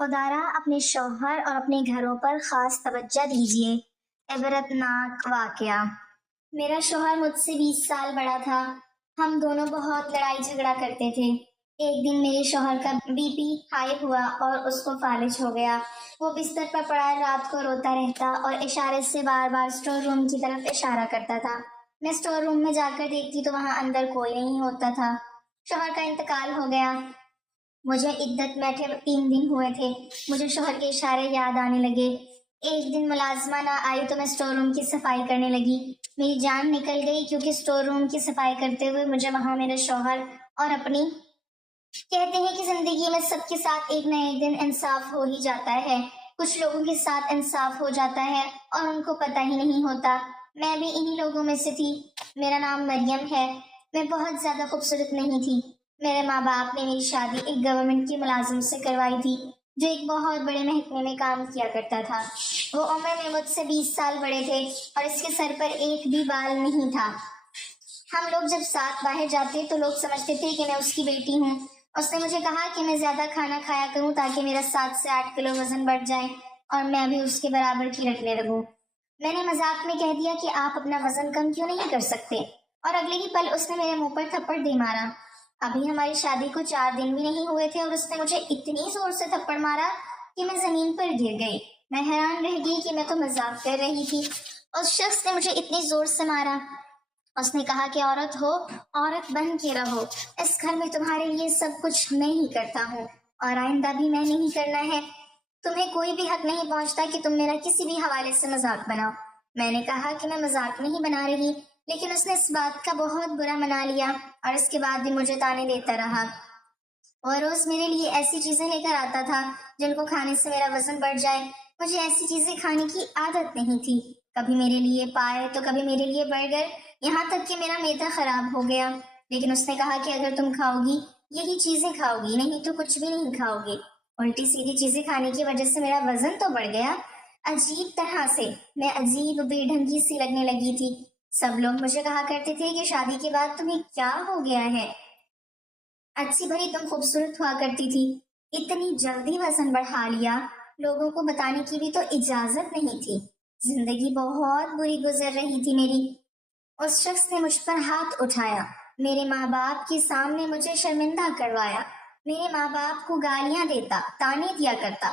خدارہ اپنے شوہر اور اپنے گھروں پر خاص توجہ دیجیے۔ عبرت ناک واقعہ۔ میرا شوہر مجھ سے 20 سال بڑا تھا۔ ہم دونوں بہت لڑائی جھگڑا کرتے تھے۔ ایک دن میرے شوہر کا BP ہائی ہوا اور اس کو فالج ہو گیا۔ وہ بستر پر پڑا رات کو روتا رہتا اور اشارے سے بار بار اسٹور روم کی طرف اشارہ کرتا تھا۔ میں اسٹور روم میں جا کر دیکھتی تو وہاں اندر کوئی نہیں ہوتا تھا۔ شوہر کا انتقال ہو گیا۔ مجھے عدت بیٹھے 3 دن ہوئے تھے۔ مجھے شوہر کے اشارے یاد آنے لگے۔ ایک دن ملازمہ نہ آئی تو میں اسٹور روم کی صفائی کرنے لگی۔ میری جان نکل گئی کیونکہ اسٹور روم کی صفائی کرتے ہوئے مجھے وہاں میرے شوہر اور اپنی کہتے ہیں کہ زندگی میں سب کے ساتھ ایک نہ ایک دن انصاف ہو ہی جاتا ہے۔ کچھ لوگوں کے ساتھ انصاف ہو جاتا ہے اور ان کو پتہ ہی نہیں ہوتا۔ میں بھی انہی لوگوں میں سے تھی۔ میرا نام مریم ہے۔ میں بہت زیادہ خوبصورت نہیں تھی۔ میرے ماں باپ نے میری شادی ایک گورنمنٹ کی ملازم سے کروائی تھی جو ایک بہت بڑے محکمے میں کام کیا کرتا تھا۔ وہ عمر میں مجھ سے 20 سال بڑے تھے اور اس کے سر پر ایک بھی بال نہیں تھا۔ ہم لوگ جب ساتھ باہر جاتے تو لوگ سمجھتے تھے کہ میں اس کی بیٹی ہوں۔ اس نے مجھے کہا کہ میں زیادہ کھانا کھایا کروں تاکہ میرا 7 سے 8 کلو وزن بڑھ جائے اور میں بھی اس کے برابر کی لگنے لگوں۔ میں نے مذاق میں کہہ دیا کہ آپ اپنا وزن کم کیوں نہیں کر سکتے، اور اگلے ہی پل اس نے میرے منہ پر تھپڑ دے مارا۔ ابھی ہماری شادی کو 4 دن بھی نہیں ہوئے تھے اور اس نے مجھے اتنی زور سے تھپڑ مارا کہ میں زمین پر گر گئی۔ میں حیران رہ گئی کہ میں تو مذاق کر رہی تھی، اس شخص نے مجھے اتنی زور سے مارا۔ اس نے کہا کہ عورت ہو، عورت بن کے رہو۔ اس گھر میں تمہارے لیے سب کچھ میں ہی کرتا ہوں اور آئندہ بھی میں نہیں کرنا ہے۔ تمہیں کوئی بھی حق نہیں پہنچتا کہ تم میرا کسی بھی حوالے سے مذاق بناؤ۔ میں نے کہا کہ میں مذاق نہیں بنا رہی، لیکن اس نے اس بات کا بہت برا منا لیا اور اس کے بعد بھی مجھے تانے دیتا رہا۔ اور روز میرے لیے ایسی چیزیں لے کر آتا تھا جن کو کھانے سے میرا وزن بڑھ جائے۔ مجھے ایسی چیزیں کھانے کی عادت نہیں تھی۔ کبھی میرے لیے پائے تو کبھی میرے لیے برگر، یہاں تک کہ میرا معدہ خراب ہو گیا۔ لیکن اس نے کہا کہ اگر تم کھاؤ گی یہی چیزیں کھاؤ گی، نہیں تو کچھ بھی نہیں کھاؤ گی۔ الٹی سیدھی چیزیں کھانے کی وجہ سے میرا وزن تو بڑھ گیا، عجیب طرح سے میں عجیب بے ڈھنگی سی لگنے لگی تھی۔ سب لوگ مجھے کہا کرتے تھے کہ شادی کے بعد تمہیں کیا ہو گیا ہے، اچھی بھری تم خوبصورت ہوا کرتی تھی، اتنی جلدی وزن بڑھا لیا۔ لوگوں کو بتانے کی بھی تو اجازت نہیں تھی۔ زندگی بہت بری گزر رہی تھی میری۔ اس شخص نے مجھ پر ہاتھ اٹھایا، میرے ماں باپ کے سامنے مجھے شرمندہ کروایا۔ میرے ماں باپ کو گالیاں دیتا، تانے دیا کرتا۔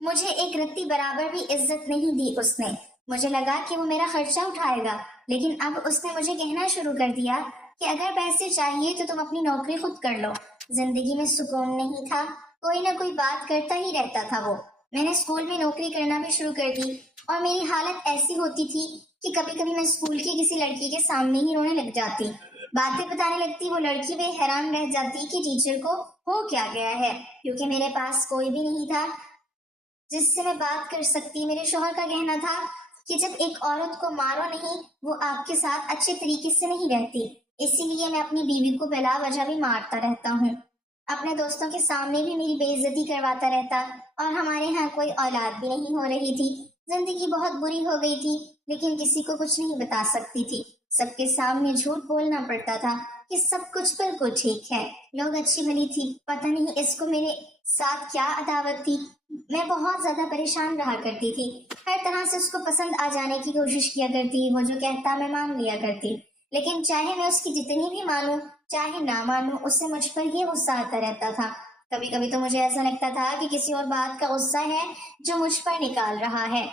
مجھے ایک رتی برابر بھی عزت نہیں دی اس نے۔ مجھے لگا کہ وہ میرا خرچہ اٹھائے گا، لیکن اب اس نے مجھے کہنا شروع کر دیا کہ اگر پیسے چاہیے تو تم اپنی نوکری خود کر لو۔ زندگی میں سکون نہیں تھا، کوئی نہ کوئی بات کرتا ہی رہتا تھا وہ۔ میں نے اسکول میں نوکری کرنا بھی شروع کر دی اور میری حالت ایسی ہوتی تھی کہ کبھی کبھی میں اسکول کی کسی لڑکی کے سامنے ہی رونے لگ جاتی۔ باتیں بتانے لگتی، وہ لڑکی بھی حیران رہ جاتی کہ ٹیچر کو ہو کیا گیا ہے، کیونکہ میرے پاس کوئی بھی نہیں تھا جس سے میں بات کر سکتی۔ میرے شوہر کا کہنا تھا کہ جب ایک عورت کو مارو نہیں، وہ آپ کے ساتھ اچھے طریقے سے نہیں رہتی، اسی لیے میں اپنی بیوی کو بلا وجہ بھی مارتا رہتا ہوں۔ اپنے دوستوں کے سامنے بھی میری بے عزتی کرواتا رہتا، اور ہمارے ہاں کوئی اولاد بھی نہیں ہو رہی تھی۔ زندگی بہت بری ہو گئی تھی، لیکن کسی کو کچھ نہیں بتا سکتی تھی۔ سب کے سامنے جھوٹ بولنا پڑتا تھا کہ سب کچھ بالکل ٹھیک ہے، لوگ اچھی بھلی تھی۔ پتہ نہیں اس کو میرے ساتھ کیا عداوت تھی۔ میں بہت زیادہ پریشان رہا کرتی تھی، ہر طرح سے اس کو پسند آ جانے کی کوشش کیا کرتی۔ وہ جو کہتا میں مان لیا کرتی، لیکن چاہے میں اس کی جتنی بھی مانوں چاہے نہ مانوں، اس سے مجھ پر یہ غصہ آتا رہتا تھا۔ کبھی کبھی تو مجھے ایسا لگتا تھا کہ کسی اور بات کا غصہ ہے جو مجھ پر نکال رہا ہے،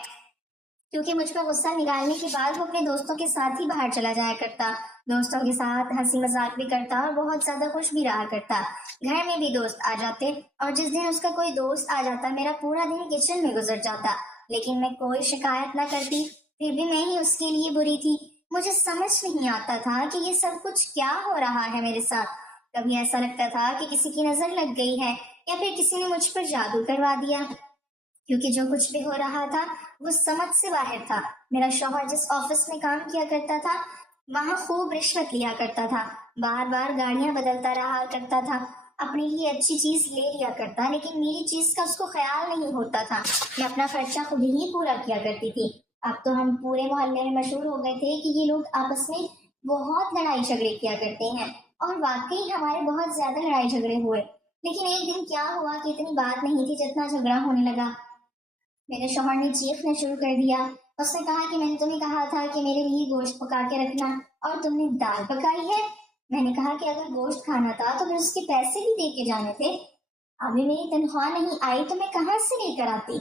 کیونکہ مجھ پر غصہ نکالنے کے بعد وہ اپنے دوستوں کے ساتھ ہی باہر چلا جایا کرتا، دوستوں کے ساتھ ہنسی مذاق بھی کرتا اور بہت زیادہ خوش بھی رہا کرتا۔ گھر میں بھی دوست آ جاتے، اور جس دن اس کا کوئی دوست آ جاتا میرا پورا دن کچن میں گزر جاتا، لیکن میں کوئی شکایت نہ کرتی، پھر بھی میں ہی اس کے لیے بری تھی۔ مجھے سمجھ نہیں آتا تھا کہ یہ سب کچھ کیا ہو رہا ہے میرے ساتھ۔ کبھی ایسا لگتا تھا کہ کسی کی نظر لگ گئی ہے یا پھر کسی نے مجھ پر جادو کروا دیا، کیونکہ جو کچھ بھی ہو رہا تھا وہ سمجھ سے باہر تھا۔ میرا شوہر جس آفس میں کام کیا کرتا تھا وہاں خوب رشوت لیا کرتا تھا، بار بار گاڑیاں بدلتا رہا کرتا تھا، اپنے لیے اچھی چیز لے لیا کرتا، لیکن میری چیز کا اس کو خیال نہیں ہوتا تھا۔ میں اپنا خرچہ خود ہی پورا کیا کرتی تھی۔ اب تو ہم پورے محلے میں مشہور ہو گئے تھے کہ یہ لوگ آپس میں بہت لڑائی جھگڑے کیا کرتے ہیں، اور واقعی ہمارے بہت زیادہ لڑائی جھگڑے ہوئے۔ لیکن ایک دن کیا ہوا کہ اتنی بات نہیں تھی جتنا جھگڑا ہونے لگا۔ میرے شوہر نے چیخنا شروع کر دیا۔ اس نے کہا کہ میں نے تمہیں کہا تھا کہ میرے لیے گوشت پکا کے رکھنا اور تم نے دال پکائی ہے۔ میں نے کہا کہ اگر گوشت کھانا تھا تو پھر اس کے پیسے بھی دے کے جانے تھے۔ ابھی میری تنخواہ نہیں آئی تو میں کہاں سے لے کر آتی؟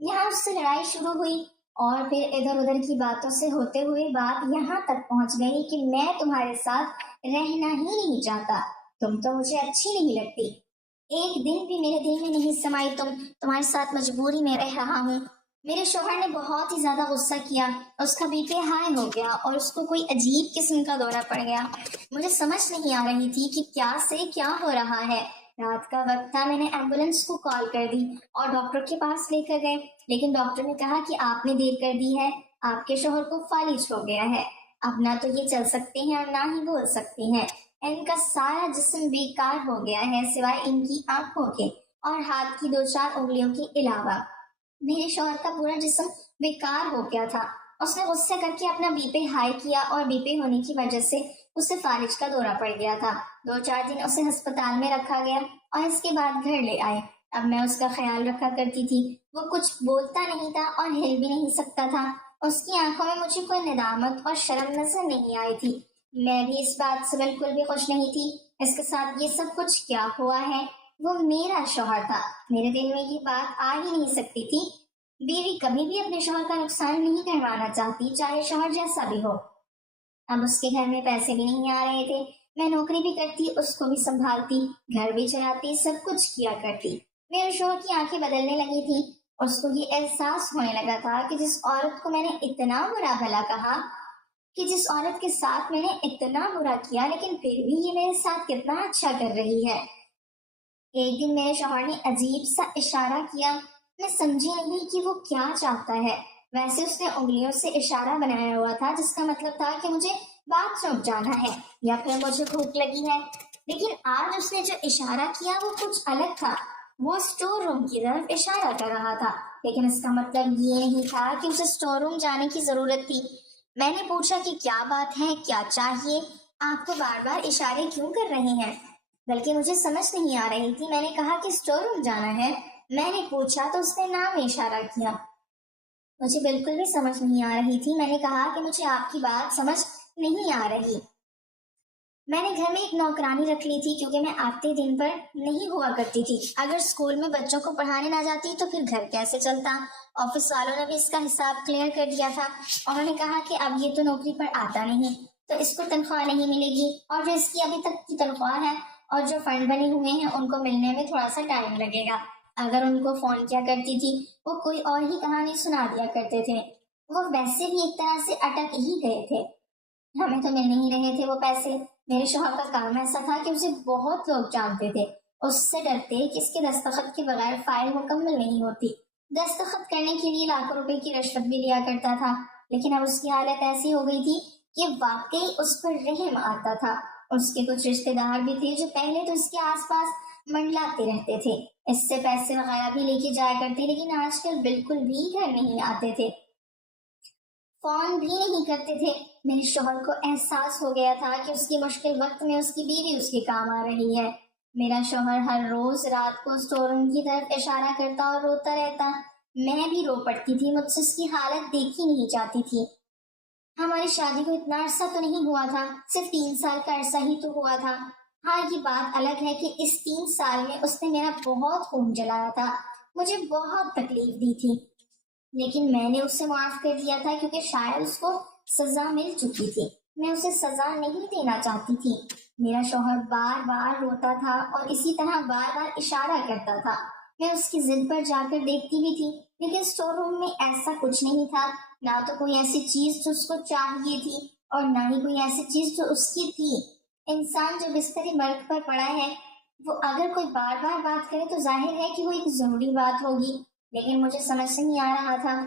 یہاں اس سے لڑائی شروع ہوئی اور پھر ادھر ادھر کی باتوں سے ہوتے ہوئے بات یہاں تک پہنچ گئی کہ میں تمہارے ساتھ رہنا ہی نہیں چاہتا، تم تو مجھے اچھی نہیں لگتی۔ ایک دن بھی میرے دل میں نہیں سمائی تمہارے ساتھ مجبوری میں رہ رہا ہوں۔ میرے شوہر نے بہت ہی زیادہ غصہ کیا، اس کا بی پی ہائی ہو گیا اور اس کو کوئی عجیب قسم کا دورہ پڑ گیا۔ مجھے سمجھ نہیں آ رہی تھی کہ کیا سے کیا ہو رہا ہے۔ رات کا وقت تھا، میں نے ایمبولینس کو کال کر دی اور ڈاکٹر کے پاس لے کر گئے، لیکن ڈاکٹر نے کہا کہ آپ نے دیر کر دی ہے، آپ کے شوہر کو فالج ہو گیا ہے، اب نہ تو یہ چل سکتے ہیں اور نہ ہی بول سکتے ہیں، ان کا سارا جسم بیکار ہو گیا ہے سوائے ان کی آنکھوں کے اور ہاتھ کی 2-4 انگلیوں کے علاوہ۔ میرے شوہر کا پورا جسم بیکار ہو گیا تھا۔ اس نے غصے کر کے اپنا بی پی ہائی کیا اور بی پی ہونے کی وجہ سے اسے فالج کا دورہ پڑ گیا تھا۔ 2-4 دن اسے ہسپتال میں رکھا گیا اور اس کے بعد گھر لے آئے۔ اب میں اس کا خیال رکھا کرتی تھی، وہ کچھ بولتا نہیں تھا اور ہل بھی نہیں سکتا تھا۔ اس کی آنکھوں میں مجھے کوئی ندامت اور شرم نظر نہیں آئی تھی۔ میں بھی اس بات سے بالکل بھی خوش نہیں تھی۔ اس کے ساتھ یہ سب کچھ کیا ہوا ہے؟ وہ میرا شوہر تھا، میرے دل میں یہ بات آ ہی نہیں سکتی تھی۔ بیوی کبھی بھی اپنے شوہر کا نقصان نہیں کروانا چاہتی، چاہے شوہر جیسا بھی ہو۔ اب اس کے گھر میں پیسے بھی نہیں آ رہے تھے، میں نوکری بھی کرتی، اس کو بھی سنبھالتی، گھر بھی چلاتی، سب کچھ کیا کرتی۔ میرے شوہر کی آنکھیں بدلنے لگی تھی، اس کو یہ احساس ہونے لگا تھا کہ جس عورت کو میں نے اتنا برا بھلا کہا، کہ جس عورت کے ساتھ میں نے اتنا برا کیا لیکن پھر بھی یہ میرے ساتھ کتنا اچھا کر رہی ہے۔ ایک دن میرے شوہر نے عجیب سا اشارہ کیا، میں سمجھی نہیں کہ وہ کیا چاہتا ہے۔ ویسے اس نے انگلیوں سے اشارہ بنایا ہوا تھا جس کا مطلب تھا کہ مجھے باتھ روم جانا ہے یا پھر مجھے بھوک لگی ہے، لیکن آج اس نے جو اشارہ کیا وہ کچھ الگ تھا۔ وہ اسٹور روم کی طرف اشارہ کر رہا تھا، لیکن اس کا مطلب یہ نہیں تھا کہ اسے اسٹور روم جانے کی ضرورت تھی۔ میں نے پوچھا کہ کیا بات ہے، کیا چاہیے، آپ تو بار بار اشارے کیوں کر رہے ہیں؟ بلکہ مجھے سمجھ نہیں آ رہی تھی۔ میں نے کہا کہ اسٹور روم جانا ہے۔ میں نے پوچھا تو اس نے نام میں اشارہ کیا۔ مجھے بالکل بھی سمجھ نہیں آ رہی تھی۔ میں نے کہا کہ مجھے آپ کی بات سمجھ نہیں آ رہی۔ میں نے گھر میں ایک نوکرانی رکھ لی تھی کیونکہ میں آتے دن پر نہیں ہوا کرتی تھی۔ اگر اسکول میں بچوں کو پڑھانے نہ جاتی تو پھر گھر کیسے چلتا؟ آفس والوں نے بھی اس کا حساب کلیئر کر دیا تھا۔ انہوں نے کہا کہ اب یہ تو نوکری پر آتا نہیں تو اس کو تنخواہ نہیں ملے گی، اور جو اس کی ابھی تک کی تنخواہ ہے اور جو فنڈ بنے ہوئے ہیں ان کو ملنے میں تھوڑا سا ٹائم لگے گا۔ اگر ان کو فون کیا کرتی تھی وہ کوئی اور ہی کہانی سنا دیا کرتے تھے۔ وہ ویسے بھی ایک طرح سے اٹک ہی گئے تھے، ہمیں تو مل نہیں رہے تھے وہ پیسے۔ میرے شوہر کا کام ایسا تھا کہ اسے بہت لوگ جانتے تھے، اس سے ڈرتے کہ اس کے دستخط کے بغیر فائل مکمل نہیں ہوتی۔ دستخط کرنے کے لیے لاکھوں روپے کی رشوت بھی لیا کرتا تھا، لیکن اب اس کی حالت ایسی ہو گئی تھی کہ واقعی اس پر رحم آتا تھا۔ اس کے کچھ رشتے دار بھی تھے جو پہلے تو اس کے آس پاس منڈلاتے رہتے تھے، اس سے پیسے وغیرہ بھی لے کے جایا کرتے، لیکن آج کل بالکل بھی گھر نہیں آتے تھے، فون بھی نہیں کرتے تھے۔ میرے شوہر کو احساس ہو گیا تھا کہ اس کی مشکل وقت میں اس کی بیوی اس کے کام آ رہی ہے۔ میرا شوہر ہر روز رات کو اسٹور روم کی طرف اشارہ کرتا اور روتا رہتا۔ میں بھی رو پڑتی تھی، مجھ سے اس کی حالت دیکھی نہیں جاتی تھی۔ ہماری شادی کو اتنا عرصہ تو نہیں ہوا تھا، صرف 3 سال کا عرصہ ہی تو ہوا تھا۔ ہاں یہ بات الگ ہے کہ اس 3 سال میں اس نے میرا بہت خون جلایا تھا، مجھے بہت تکلیف دی تھی، لیکن میں نے اسے معاف کر دیا تھا کیونکہ شاید اس کو سزا مل چکی تھی۔ میں اسے سزا نہیں دینا چاہتی تھی۔ میرا شوہر بار بار روتا تھا اور اسی طرح بار بار اشارہ کرتا تھا۔ میں اس کی ضد پر جا کر دیکھتی بھی تھی، لیکن اسٹور روم میں ایسا کچھ نہیں تھا، نہ تو کوئی ایسی چیز جو اس کو چاہیے تھی اور نہ ہی کوئی ایسی چیز جو اس کی تھی۔ انسان جو بستر مرگ پر پڑا ہے، وہ اگر کوئی بار بار بات کرے تو ظاہر ہے کہ وہ ایک ضروری بات ہوگی، لیکن مجھے سمجھ نہیں آ رہا تھا۔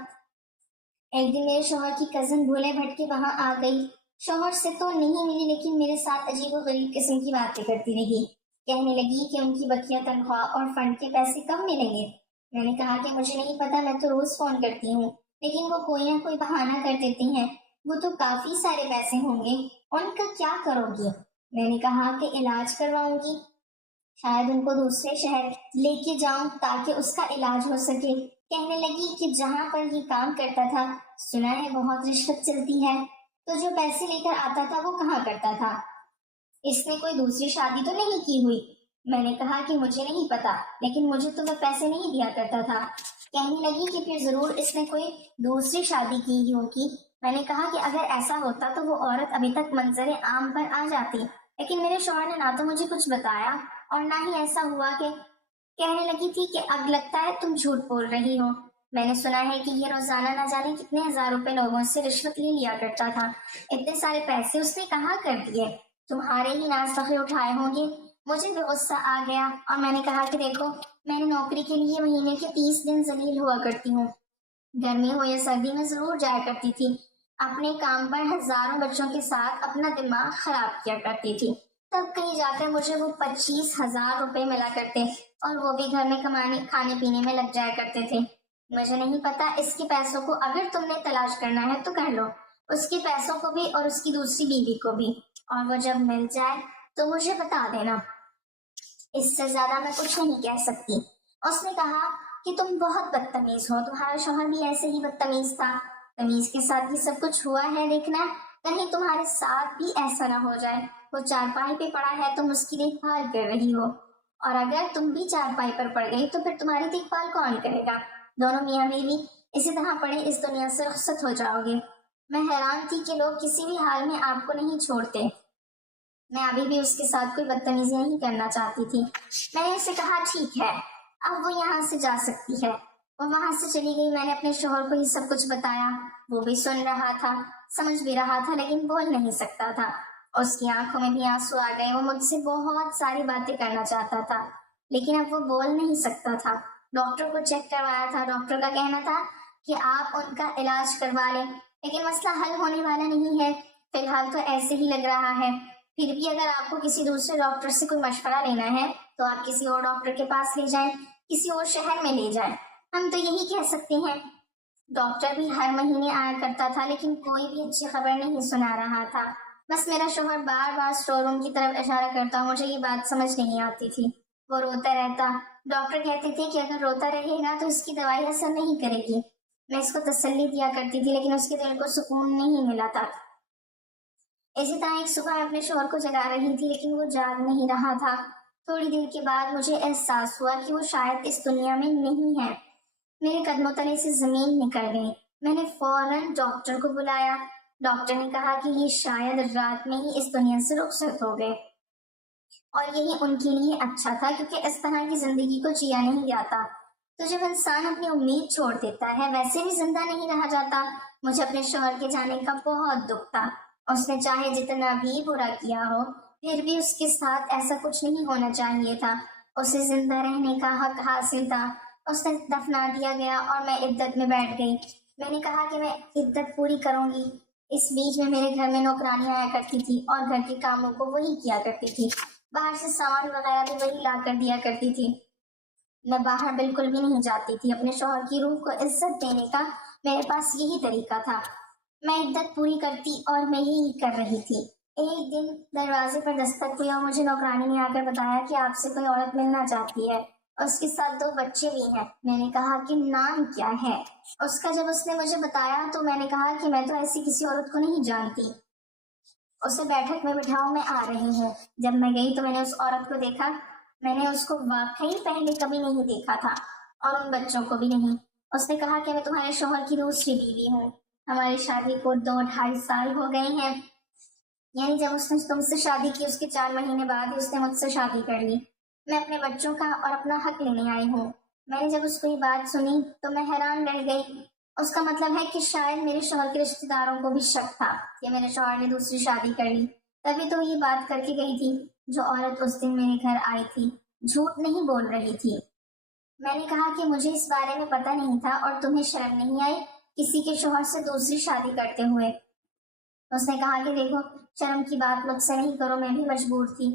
ایک دن میرے شوہر کی کزن بھولے بھٹ کے وہاں آ گئی۔ شوہر سے تو نہیں ملی لیکن میرے ساتھ عجیب و غریب قسم کی باتیں کرتی رہی، کہنے لگی کہ ان کی بقیہ تنخواہ اور فنڈ کے پیسے کب ملیں گے۔ میں نے کہا کہ مجھے نہیں پتا، میں تو روز فون کرتی ہوں، لیکن وہ کوئی نہ کوئی بہانہ کر دیتے ہیں۔ وہ تو کافی سارے پیسے ہوں گے، ان کا کیا کرو گی؟ میں نے کہا کہ علاج کرواؤں گی۔ شاید ان کو دوسرے شہر لے کے جاؤں تاکہ اس کا علاج ہو سکے۔ کہنے لگی کہ جہاں پر یہ کام کرتا تھا سنا ہے بہت رشوت چلتی ہے، تو جو پیسے لے کر آتا تھا وہ کہاں کرتا تھا؟ اس نے کوئی دوسری شادی تو نہیں کی ہوئی؟ میں نے کہا کہ مجھے نہیں پتا، لیکن مجھے تو وہ پیسے نہیں دیا کرتا تھا۔ کہنے لگی کہ پھر ضرور اس نے کوئی دوسری شادی کی ہوگی۔ میں نے کہا کہ اگر ایسا ہوتا تو وہ عورت ابھی تک منظر عام پر آ جاتی، لیکن میرے شوہر نے نہ تو مجھے کچھ بتایا اور نہ ہی ایسا ہوا کہ… کہنے لگی تھی کہ اب لگتا ہے تم جھوٹ بول رہی ہو، میں نے سنا ہے کہ یہ روزانہ نہ جانے کتنے ہزار روپے لوگوں سے رشوت لے لیا کرتا تھا، اتنے سارے پیسے اس نے کہاں کر دیے؟ تمہارے ہی ناز نخرے اٹھائے ہوں گے۔ مجھے بھی غصہ آ گیا اور میں نے کہا کہ دیکھو، میں نے نوکری کے لیے مہینے کے 30 دن ذلیل ہوا کرتی ہوں، گرمی ہو یا سردی میں ضرور جایا کرتی تھی، اپنے کام پر ہزاروں بچوں کے ساتھ اپنا دماغ خراب کیا کرتی تھی، تب کہیں جا کر مجھے وہ 25,000 روپے ملا کرتے اور وہ بھی گھر میں کھانے پینے میں لگ جایا کرتے تھے۔ مجھے نہیں پتا، اس کے پیسوں کو اگر تم نے تلاش کرنا ہے تو کر لو، اس کے پیسوں کو بھی اور اس کی دوسری بیوی کو بھی، اور وہ جب مل جائے تو مجھے بتا دینا، اس سے زیادہ میں کچھ نہیں کہہ سکتی۔ اس نے کہا کہ تم بہت بدتمیز ہو، تمہارا شوہر بھی ایسے ہی بدتمیز تھا، تمیز کے ساتھ یہ سب کچھ ہوا ہے، دیکھنا کہیں تمہارے ساتھ بھی ایسا نہ ہو جائے، وہ چارپائی پہ پڑا ہے تم اس کی دیکھ بھال کر رہی ہو، اور اگر تم بھی چارپائی پر پڑ گئی تو پھر تمہاری دیکھ بھال کون کرے گا؟ دونوں میاں بیوی اسی طرح پڑے اس دنیا سے رخصت ہو جاؤ گے۔ میں حیران تھی کہ لوگ کسی بھی حال میں آپ کو نہیں چھوڑتے۔ میں ابھی بھی اس کے ساتھ کوئی بدتمیزی نہیں کرنا چاہتی تھی۔ میں نے اسے کہا ٹھیک ہے، اب وہ یہاں سے جا سکتی ہے۔ وہ وہاں سے چلی گئی۔ میں نے اپنے شوہر کو یہ سب کچھ بتایا، وہ بھی سن رہا تھا، سمجھ بھی رہا تھا، لیکن بول نہیں سکتا تھا۔ اس کی آنکھوں میں بھی آنسو آ گئے۔ وہ مجھ سے بہت ساری باتیں کرنا چاہتا تھا، لیکن اب وہ بول نہیں سکتا تھا۔ ڈاکٹر کو چیک کروایا تھا، ڈاکٹر کا کہنا تھا کہ آپ ان کا علاج کروا لیں، لیکن مسئلہ حل ہونے والا نہیں ہے، فی الحال تو ایسے ہی لگ رہا ہے۔ پھر بھی اگر آپ کو کسی دوسرے ڈاکٹر سے کوئی مشورہ لینا ہے تو آپ کسی اور ڈاکٹر کے پاس لے جائیں، کسی اور شہر میں لے جائیں، ہم تو یہی کہہ سکتے ہیں۔ ڈاکٹر بھی ہر مہینے آیا کرتا تھا، لیکن کوئی بھی اچھی خبر نہیں سنا رہا تھا۔ بس میرا شوہر بار بار اسٹور روم کی طرف اشارہ کرتا، مجھے یہ بات سمجھ نہیں آتی تھی۔ وہ روتا رہتا، ڈاکٹر کہتے تھے کہ اگر روتا رہے گا تو اس کی دوائی اثر نہیں کرے گی۔ میں اس کو تسلی دیا کرتی تھی، لیکن اس کے دل کو سکون نہیں ملا تھا۔ اسی طرح ایک صبح میں اپنے شوہر کو جگا رہی تھی، لیکن وہ جاگ نہیں رہا تھا۔ تھوڑی دیر کے بعد مجھے احساس ہوا کہ وہ شاید اس دنیا میں نہیں ہے۔ میرے قدموں تلے سے زمین نکل گئی۔ میں نے فوراً ڈاکٹر کو بلایا۔ ڈاکٹر نے کہا کہ یہ شاید رات میں ہی اس دنیا سے رخصت ہو گئے، اور یہی ان کے لیے اچھا تھا، کیونکہ اس طرح کی زندگی کو جیا نہیں جاتا۔ تو جب انسان اپنی امید چھوڑ دیتا ہے، ویسے بھی زندہ نہیں رہا جاتا۔ مجھے اپنے شوہر کے جانے کا بہت دکھ تھا۔ اس نے چاہے جتنا بھی برا کیا ہو، پھر بھی اس کے ساتھ ایسا کچھ نہیں ہونا چاہیے تھا۔ اسے زندہ رہنے کا حق حاصل تھا۔ اس نے دفنا دیا گیا اور میں عدت میں بیٹھ گئی۔ میں نے کہا کہ میں عدت پوری کروں گی۔ اس بیچ میں میرے گھر میں نوکرانی آیا کرتی تھی اور گھر کے کاموں کو وہی کیا کرتی تھی، باہر سے سامان وغیرہ بھی وہی لا کر دیا کرتی تھی۔ میں باہر بالکل بھی نہیں جاتی تھی۔ اپنے شوہر کی روح کو عزت دینے کا میرے پاس یہی طریقہ تھا۔ میں عدت پوری کرتی اور میں یہی کر رہی تھی۔ ایک دن دروازے پر دستک ہوئی اور مجھے نوکرانی نے آ کر بتایا کہ آپ سے کوئی عورت ملنا چاہتی ہے، اس کے ساتھ 2 بچے بھی ہیں۔ میں نے کہا کہ نام کیا ہے اس کا؟ جب اس نے مجھے بتایا تو میں نے کہا کہ میں تو ایسی کسی عورت کو نہیں جانتی، اسے بیٹھک میں بٹھاؤ، میں آ رہی ہوں۔ جب میں گئی تو میں نے اس عورت کو دیکھا۔ میں نے اس کو واقعی پہلے کبھی نہیں دیکھا تھا، اور ان بچوں کو بھی نہیں۔ اس نے کہا کہ میں تمہارے شوہر کی دوسری بیوی ہوں، ہماری شادی کو 2-2.5 سال ہو گئے ہیں، یعنی جب اس نے تم سے شادی کی اس کے 4 مہینے بعد ہی اس نے مجھ سے شادی کر لی۔ میں اپنے بچوں کا اور اپنا حق لینے آئی ہوں۔ میں نے جب اس کو یہ بات سنی تو میں حیران رہ گئی۔ اس کا مطلب ہے کہ شاید میرے شوہر کے رشتہ داروں کو بھی شک تھا کہ میرے شوہر نے دوسری شادی کر لی، تبھی تو یہ بات کر کے گئی تھی۔ جو عورت اس دن میرے گھر آئی تھی جھوٹ نہیں بول رہی تھی۔ میں نے کہا کہ مجھے اس بارے میں پتہ نہیں تھا، اور تمہیں شرم نہیں آئی کسی کے شوہر سے دوسری شادی کرتے ہوئے؟ اس نے کہا کہ دیکھو، شرم کی بات مجھ سے نہیں کرو، میں بھی مجبور تھی،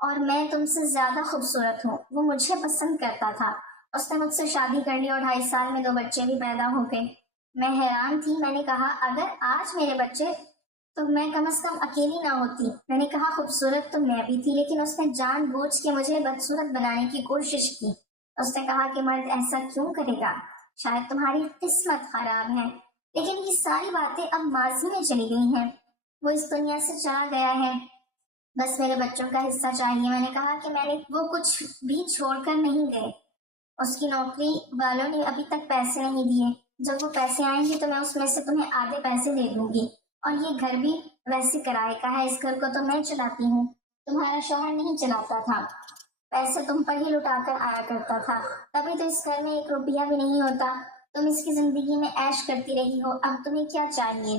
اور میں تم سے زیادہ خوبصورت ہوں۔ وہ مجھے پسند کرتا تھا۔ اس نے مجھ سے شادی کر لی اور 2.5 سال میں 2 بچے بھی پیدا ہو گئے۔ میں حیران تھی۔ میں نے کہا اگر آج میرے بچے تو میں کم از کم اکیلی نہ ہوتی۔ میں نے کہا خوبصورت تو میں بھی تھی، لیکن اس نے جان بوجھ کے مجھے بدصورت بنانے کی کوشش کی۔ اس نے کہا کہ مرد ایسا کیوں کرے گا، شاید تمہاری قسمت خراب ہے۔ لیکن یہ ساری باتیں اب ماضی میں چلی گئی ہیں، وہ اس دنیا سے چلا گیا ہے، بس میرے بچوں کا حصہ چاہیے۔ میں نے کہا کہ میں نے وہ کچھ بھی چھوڑ کر نہیں گئے، اس کی نوکری والوں نے ابھی تک پیسے نہیں دیے، جب وہ پیسے آئیں گے تو میں اس میں سے تمہیں آدھے پیسے دے دوں گی، اور یہ گھر بھی ویسے کرائے کا ہے، اس گھر کو تو میں چلاتی ہوں، تمہارا شوہر نہیں چلاتا تھا، پیسے تم پر ہی لٹا کر آیا کرتا تھا، تبھی تو اس گھر میں ایک روپیہ بھی نہیں ہوتا، تم اس کی زندگی میں عیش کرتی رہی ہو، اب تمہیں کیا چاہیے؟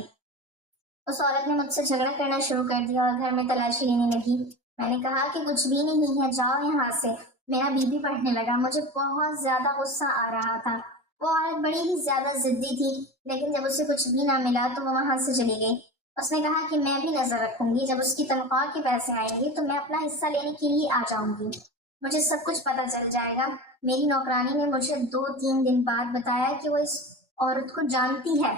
اس عورت نے مجھ سے جھگڑا کرنا شروع کر دیا اور گھر میں تلاشی لینے لگی۔ میں نے کہا کہ کچھ بھی نہیں ہے، جاؤ یہاں سے۔ میرا بی پی بڑھنے لگا، مجھے بہت زیادہ غصہ آ رہا تھا۔ وہ عورت بڑی ہی زیادہ ضدی تھی، لیکن جب اسے کچھ بھی نہ ملا تو وہ وہاں سے چلی گئی۔ اس نے کہا کہ میں بھی نظر رکھوں گی، جب اس کی تنخواہ کے پیسے آئیں گے تو میں اپنا حصہ لینے کے لیے آ جاؤں گی، مجھے سب کچھ پتہ چل جائے گا۔ میری نوکرانی نے مجھے 2-3 دن بعد بتایا کہ وہ اس عورت کو جانتی ہے،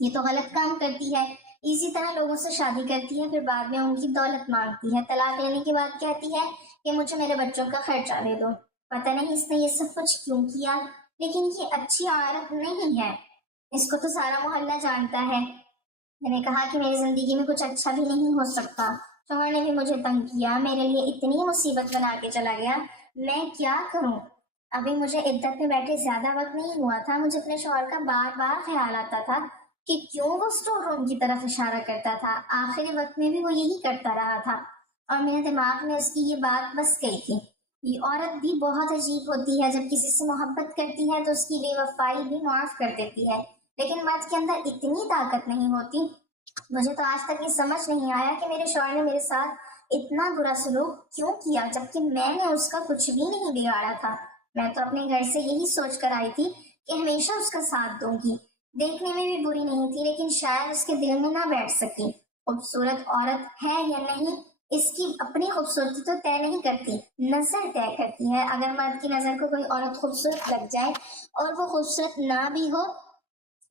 یہ تو غلط کام کرتی ہے، اسی طرح لوگوں سے شادی کرتی ہے، پھر بعد میں ان کی دولت مانگتی ہے، طلاق لینے کے بعد کہتی ہے کہ مجھے میرے بچوں کا خرچہ دے دو۔ پتہ نہیں اس نے یہ سب کچھ کیوں کیا، لیکن یہ اچھی عورت نہیں ہے، اس کو تو سارا محلہ جانتا ہے۔ میں نے کہا کہ میری زندگی میں کچھ اچھا بھی نہیں ہو سکتا، شوہر نے بھی مجھے تنگ کیا، میرے لیے اتنی مصیبت بنا کے چلا گیا، میں کیا کروں؟ ابھی مجھے عدت میں بیٹھے زیادہ وقت نہیں ہوا تھا، مجھے اپنے شوہر کا بار بار خیال آتا تھا کہ کیوں وہ اسٹور روم کی طرف اشارہ کرتا تھا، آخری وقت میں بھی وہ یہی کرتا رہا تھا، اور میرے دماغ میں اس کی یہ بات بس گئی تھی۔ یہ عورت بھی بہت عجیب ہوتی ہے، جب کسی سے محبت کرتی ہے تو اس کی بے وفائی بھی معاف کر دیتی ہے، لیکن مرد کے اندر اتنی طاقت نہیں ہوتی۔ مجھے تو آج تک یہ سمجھ نہیں آیا کہ میرے شوہر نے میرے ساتھ اتنا برا سلوک کیوں کیا، جبکہ میں نے اس کا کچھ بھی نہیں بگاڑا تھا۔ میں تو اپنے گھر سے یہی سوچ کر آئی تھی کہ ہمیشہ اس کا ساتھ دوں گی، دیکھنے میں بھی بری نہیں تھی، لیکن شاید اس کے دل میں نہ بیٹھ سکی۔ خوبصورت عورت ہے یا نہیں، اس کی اپنی خوبصورتی تو طے نہیں کرتی، نظر طے کرتی ہے۔ اگر مرد کی نظر کو کوئی عورت خوبصورت لگ جائے اور وہ خوبصورت نہ بھی ہو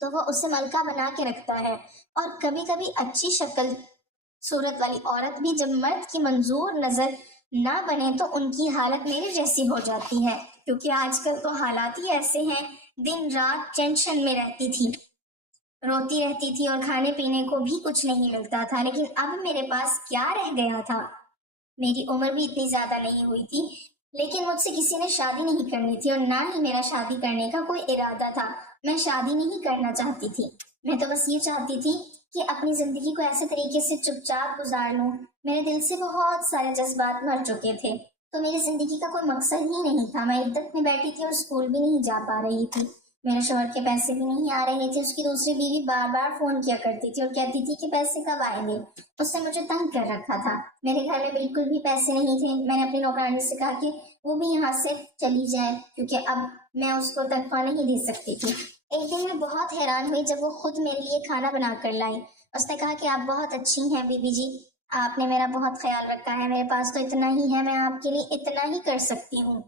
تو وہ اسے ملکہ بنا کے رکھتا ہے، اور کبھی کبھی اچھی شکل صورت والی عورت بھی جب مرد کی منظور نظر نہ بنے تو ان کی حالت میرے جیسی ہو جاتی ہے، کیونکہ آج کل تو حالات ہی ایسے ہیں، دن رات ٹینشن میں رہتی تھی، روتی رہتی تھی، اور کھانے پینے کو بھی کچھ نہیں ملتا تھا، لیکن اب میرے پاس کیا رہ گیا تھا؟ میری عمر بھی اتنی زیادہ نہیں ہوئی تھی، لیکن مجھ سے کسی نے شادی نہیں کرنی تھی، اور نہ ہی میرا شادی کرنے کا کوئی ارادہ تھا۔ میں شادی نہیں کرنا چاہتی تھی، میں تو بس یہ چاہتی تھی کہ اپنی زندگی کو ایسے طریقے سے چپ چاپ گزار لوں۔ میرے دل سے بہت سارے جذبات مر چکے تھے، تو میری زندگی کا کوئی مقصد ہی نہیں تھا۔ میں عدت میں بیٹھی تھی اور اسکول بھی نہیں جا پا رہی تھی، میرے شوہر کے پیسے بھی نہیں آ رہے تھے، اس کی دوسری بیوی بار بار فون کیا کرتی تھی اور کہتی تھی کہ پیسے کب آئیں گے، اس نے مجھے تنگ کر رکھا تھا۔ میرے گھر میں بالکل بھی پیسے نہیں تھے، میں نے اپنی نوکرانی سے کہا کہ وہ بھی یہاں سے چلی جائے، کیونکہ اب میں اس کو تنخواہ نہیں دے سکتی تھی۔ ایک دن میں بہت حیران ہوئی جب وہ خود میرے لیے کھانا بنا کر لائی۔ اس نے کہا کہ آپ بہت اچھی ہیں بی بی جی، آپ نے میرا بہت خیال رکھا ہے، میرے پاس تو اتنا ہی ہے، میں آپ کے لیے اتنا ہی کر سکتی ہوں۔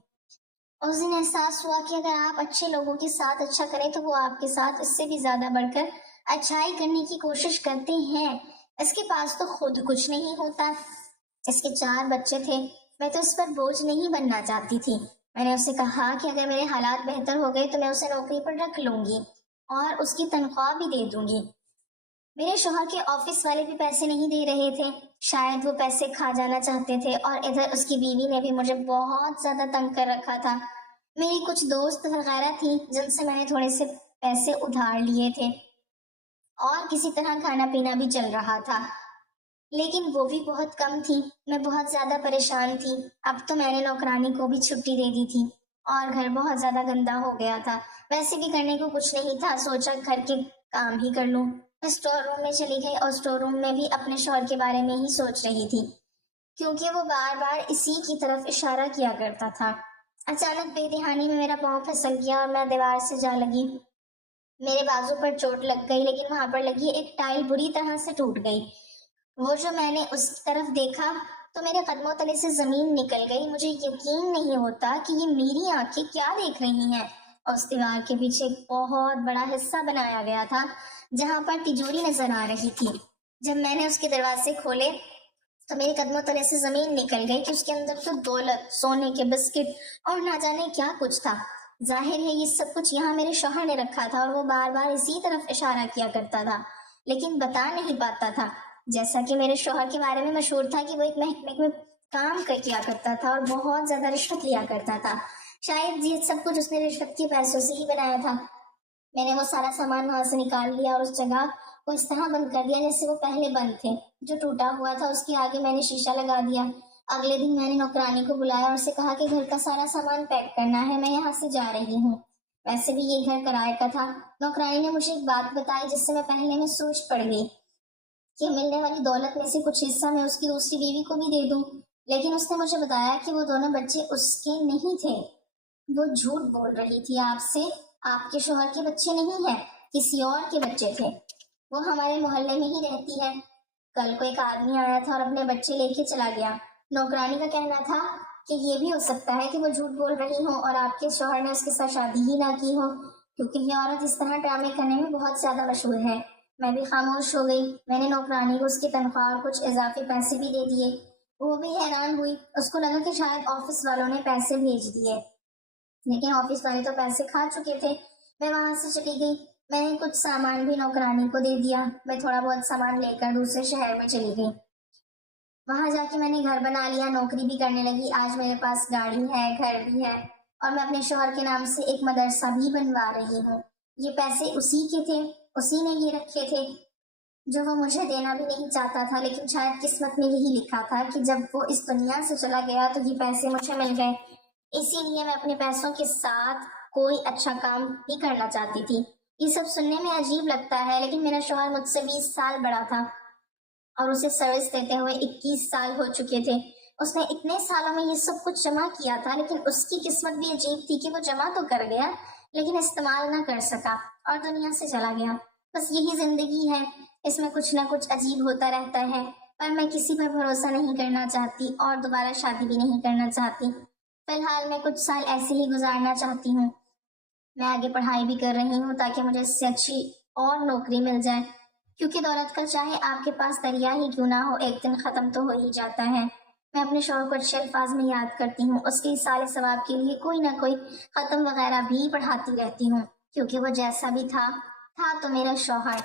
اس دن احساس ہوا کہ اگر آپ اچھے لوگوں کے ساتھ اچھا کریں تو وہ آپ کے ساتھ اس سے بھی زیادہ بڑھ کر اچھائی کرنے کی کوشش کرتے ہیں۔ اس کے پاس تو خود کچھ نہیں ہوتا، اس کے 4 بچے تھے، میں تو اس پر بوجھ نہیں بننا چاہتی تھی۔ میں نے اسے کہا کہ اگر میرے حالات بہتر ہو گئے تو میں اسے نوکری پر رکھ لوں گی اور اس کی تنخواہ بھی دے دوں گی۔ میرے شوہر کے آفس والے بھی پیسے نہیں دے رہے تھے، شاید وہ پیسے کھا جانا چاہتے تھے، اور ادھر اس کی بیوی نے بھی مجھے بہت زیادہ تنگ کر رکھا تھا۔ میری کچھ دوست وغیرہ تھیں جن سے میں نے تھوڑے سے پیسے ادھار لیے تھے، اور کسی طرح کھانا پینا بھی چل رہا تھا، لیکن وہ بھی بہت کم تھی۔ میں بہت زیادہ پریشان تھی، اب تو میں نے نوکرانی کو بھی چھٹی دے دی تھی، اور گھر بہت زیادہ گندا ہو گیا تھا، ویسے بھی کرنے کو کچھ نہیں تھا، سوچا گھر کے کام ہی کر لوں۔ میں اسٹور روم میں چلی گئی، اور اسٹور روم میں بھی اپنے شوہر کے بارے میں ہی سوچ رہی تھی، کیونکہ وہ بار بار اسی کی طرف اشارہ کیا کرتا تھا۔ اچانک بے دہانی میں میرا پاؤں پھسل گیا اور میں دیوار سے جا لگی، میرے بازو پر چوٹ لگ گئی، لیکن وہاں پر لگی ایک ٹائل بری طرح سے ٹوٹ گئی۔ وہ جو میں نے اس طرف دیکھا تو میرے قدموں تلے سے زمین نکل گئی، مجھے یقین نہیں ہوتا کہ یہ میری آنکھیں کیا دیکھ رہی ہیں۔ اس دیوار کے پیچھے ایک بہت بڑا حصہ بنایا گیا تھا جہاں پر تجوری نظر آ رہی تھی، جب میں نے اس کے دروازے کھولے تو میرے قدموں تلے سے زمین نکل گئی کہ اس کے اندر تو دولت، سونے کے بسکٹ اور نہ جانے کیا کچھ تھا۔ ظاہر ہے یہ سب کچھ یہاں میرے شوہر نے رکھا تھا اور وہ بار بار اسی طرف اشارہ کیا کرتا تھا، لیکن بتا نہیں پاتا تھا۔ جیسا کہ میرے شوہر کے بارے میں مشہور تھا کہ وہ ایک محکمے میں کام کیا کرتا تھا اور بہت زیادہ رشوت لیا کرتا تھا۔ شاید یہ سب کچھ اس نے رشوت کے پیسوں سے ہی بنایا تھا۔ میں نے وہ سارا سامان وہاں سے نکال لیا اور اس جگہ کو اس طرح بند کر دیا جیسے وہ پہلے بند تھے۔ جو ٹوٹا ہوا تھا اس کے آگے میں نے شیشہ لگا دیا۔ اگلے دن میں نے نوکرانی کو بلایا اور اسے کہا کہ گھر کا سارا سامان پیک کرنا ہے، میں یہاں سے جا رہی ہوں۔ ویسے بھی یہ گھر کرائے کا تھا۔ نوکرانی نے مجھے ایک بات بتائی جس سے میں پہلے میں سوچ پڑ گئی کہ ملنے والی دولت میں سے کچھ حصہ میں اس کی دوسری بیوی کو بھی دے دوں، لیکن اس نے مجھے بتایا کہ وہ دونوں بچے اس کے نہیں تھے۔ وہ جھوٹ بول رہی تھی آپ سے، آپ کے شوہر کے بچے نہیں ہیں، کسی اور کے بچے تھے۔ وہ ہمارے محلے میں ہی رہتی ہے۔ کل کو ایک آدمی آیا تھا اور اپنے بچے لے کے چلا گیا۔ نوکرانی کا کہنا تھا کہ یہ بھی ہو سکتا ہے کہ وہ جھوٹ بول رہی ہو اور آپ کے شوہر نے اس کے ساتھ شادی ہی نہ کی ہو، کیونکہ یہ عورت اس طرح ڈرامے کرنے میں بہت زیادہ مشہور ہے۔ میں بھی خاموش ہو گئی۔ میں نے نوکرانی کو اس کی تنخواہ اور کچھ اضافی پیسے بھی دے دیے۔ وہ بھی حیران ہوئی۔ اس کو لگا کہ شاید آفس والوں نے پیسے بھیج دیے، لیکن آفس والے تو پیسے کھا چکے تھے۔ میں وہاں سے چلی گئی۔ میں نے کچھ سامان بھی نوکرانی کو دے دیا۔ میں تھوڑا بہت سامان لے کر دوسرے شہر میں چلی گئی۔ وہاں جا کے میں نے گھر بنا لیا، نوکری بھی کرنے لگی۔ آج میرے پاس گاڑی ہے، گھر بھی ہے، اور میں اپنے شوہر کے نام سے ایک مدرسہ بھی بنوا رہی ہوں۔ یہ پیسے اسی کے تھے، اسی نے یہ رکھے تھے جو وہ مجھے دینا بھی نہیں چاہتا تھا، لیکن شاید قسمت میں یہی لکھا تھا کہ جب وہ اس دنیا سے چلا گیا تو یہ پیسے مجھے مل گئے۔ اسی لیے میں اپنے پیسوں کے ساتھ کوئی اچھا کام بھی کرنا چاہتی تھی۔ یہ سب سننے میں عجیب لگتا ہے، لیکن میرا شوہر مجھ سے 20 سال بڑا تھا اور اسے سروس دیتے ہوئے 21 سال ہو چکے تھے۔ اس نے اتنے سالوں میں یہ سب کچھ جمع کیا تھا، لیکن اس کی قسمت بھی عجیب تھی کہ وہ جمع تو کر گیا لیکن استعمال نہ کر سکا اور دنیا سے چلا گیا۔ بس یہی زندگی ہے، اس میں کچھ نہ کچھ عجیب ہوتا رہتا ہے، پر میں کسی پر بھروسہ نہیں کرنا چاہتی اور دوبارہ شادی بھی نہیں کرنا چاہتی۔ فی الحال میں کچھ سال ایسے ہی گزارنا چاہتی ہوں۔ میں آگے پڑھائی بھی کر رہی ہوں تاکہ مجھے اس سے اچھی اور نوکری مل جائے، کیونکہ دولت کا چاہے آپ کے پاس دریا ہی کیوں نہ ہو، ایک دن ختم تو ہو ہی جاتا ہے۔ میں اپنے شوہر کو اچھے الفاظ میں یاد کرتی ہوں، اس کے اصال ثواب کے لیے کوئی نہ کوئی ختم وغیرہ بھی پڑھاتی رہتی ہوں، کیونکہ وہ جیسا بھی تھا تو میرا شوہر۔